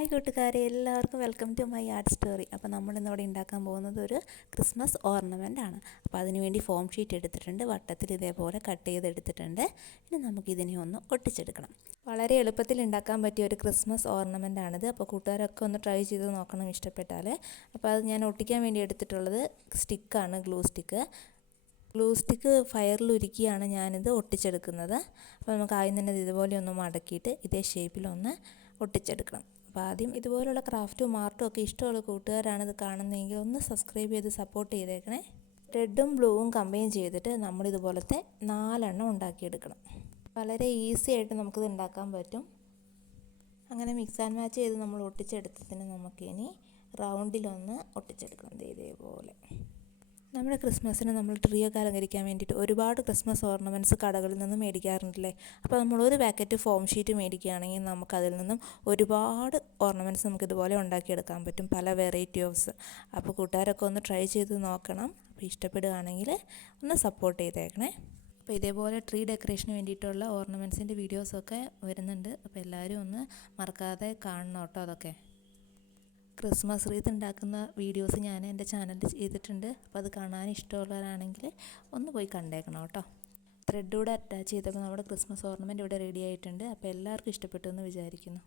Hi കൂട്ടുകാരെ, എല്ലാവർക്കും welcome to my art story. അപ്പോൾ നമ്മളിന്നിവിടെ ഉണ്ടാക്കാൻ പോകുന്നത് ഒരു ക്രിസ്മസ് ഓർണമെൻ്റ് ആണ്. അപ്പോൾ അതിനുവേണ്ടി ഫോം ഷീറ്റ് എടുത്തിട്ടുണ്ട്, വട്ടത്തിൽ ഇതേപോലെ കട്ട് ചെയ്തെടുത്തിട്ടുണ്ട്. ഇനി നമുക്കിതിനെ ഒന്ന് ഒട്ടിച്ചെടുക്കണം. വളരെ എളുപ്പത്തിൽ ഉണ്ടാക്കാൻ പറ്റിയ ഒരു ക്രിസ്മസ് ഓർണമെൻ്റ് ആണിത്. അപ്പോൾ കൂട്ടുകാരൊക്കെ ഒന്ന് ട്രൈ ചെയ്ത് നോക്കണം ഇഷ്ടപ്പെട്ടാൽ. അപ്പോൾ അത് ഞാൻ ഒട്ടിക്കാൻ വേണ്ടി എടുത്തിട്ടുള്ളത് സ്റ്റിക്കാണ്, ഗ്ലൂ സ്റ്റിക്ക് ഫയറിൽ ഉരുക്കിയാണ് ഞാനിത് ഒട്ടിച്ചെടുക്കുന്നത്. അപ്പോൾ നമുക്ക് ആദ്യം തന്നെ ഇതുപോലെ ഒന്ന് മടക്കിയിട്ട് ഇതേ ഷേപ്പിലൊന്ന് ഒട്ടിച്ചെടുക്കണം. അപ്പോൾ ആദ്യം ഇതുപോലുള്ള ക്രാഫ്റ്റും ആർട്ടും ഒക്കെ ഇഷ്ടമുള്ള കൂട്ടുകാരാണ് ഇത് കാണുന്നതെങ്കിൽ ഒന്ന് സബ്സ്ക്രൈബ് ചെയ്ത് സപ്പോർട്ട് ചെയ്തേക്കണേ. റെഡും ബ്ലൂവും കമ്പൈൻ ചെയ്തിട്ട് നമ്മളിതുപോലത്തെ 4 ഉണ്ടാക്കിയെടുക്കണം. വളരെ ഈസി ആയിട്ട് നമുക്കിത് ഉണ്ടാക്കാൻ പറ്റും. അങ്ങനെ മിക്സ് ആൻഡ് മാച്ച് ചെയ്ത് നമ്മൾ ഒട്ടിച്ചെടുത്തതിന് നമുക്കിനി റൗണ്ടിലൊന്ന് ഒട്ടിച്ചെടുക്കണം. ഇതേപോലെ നമ്മുടെ ക്രിസ്മസിന് നമ്മൾ ട്രീ ഒക്കെ അലങ്കരിക്കാൻ വേണ്ടിയിട്ട് ഒരുപാട് ക്രിസ്മസ് ഓർണമെൻറ്റ്സ് കടകളിൽ നിന്ന് മേടിക്കാറുണ്ടല്ലേ. അപ്പോൾ നമ്മളൊരു പാക്കറ്റ് ഫോം ഷീറ്റ് മേടിക്കുകയാണെങ്കിൽ നമുക്കതിൽ നിന്നും ഒരുപാട് ഓർണമെൻറ്റ്സ് നമുക്കിതുപോലെ ഉണ്ടാക്കിയെടുക്കാൻ പറ്റും, പല വെറൈറ്റി ഓഫ്സ്. അപ്പോൾ കൂട്ടുകാരൊക്കെ ഒന്ന് ട്രൈ ചെയ്ത് നോക്കണം. അപ്പോൾ ഇഷ്ടപ്പെടുകയാണെങ്കിൽ ഒന്ന് സപ്പോർട്ട് ചെയ്തേക്കണേ. അപ്പോൾ ഇതേപോലെ ട്രീ ഡെക്കറേഷന് വേണ്ടിയിട്ടുള്ള ഓർണമെൻറ്റ്സിൻ്റെ വീഡിയോസൊക്കെ വരുന്നുണ്ട്. അപ്പോൾ എല്ലാവരും ഒന്ന് മറക്കാതെ കാണണം കേട്ടോ. അതൊക്കെ ക്രിസ്മസ് റീത്ത് ഉണ്ടാക്കുന്ന വീഡിയോസ് ഞാൻ എൻ്റെ ചാനലിൽ ചെയ്തിട്ടുണ്ട്. അപ്പോൾ അത് കാണാൻ ഇഷ്ടമുള്ളവരാണെങ്കിൽ ഒന്ന് പോയി കണ്ടേക്കണം കേട്ടോ. ത്രെഡ് കൂടെ അറ്റാച്ച് ചെയ്തപ്പോൾ നമ്മുടെ ക്രിസ്മസ് ഓർണമെൻറ്റ് ഇവിടെ റെഡി ആയിട്ടുണ്ട്. അപ്പോൾ എല്ലാവർക്കും ഇഷ്ടപ്പെട്ടു എന്ന് വിചാരിക്കുന്നു.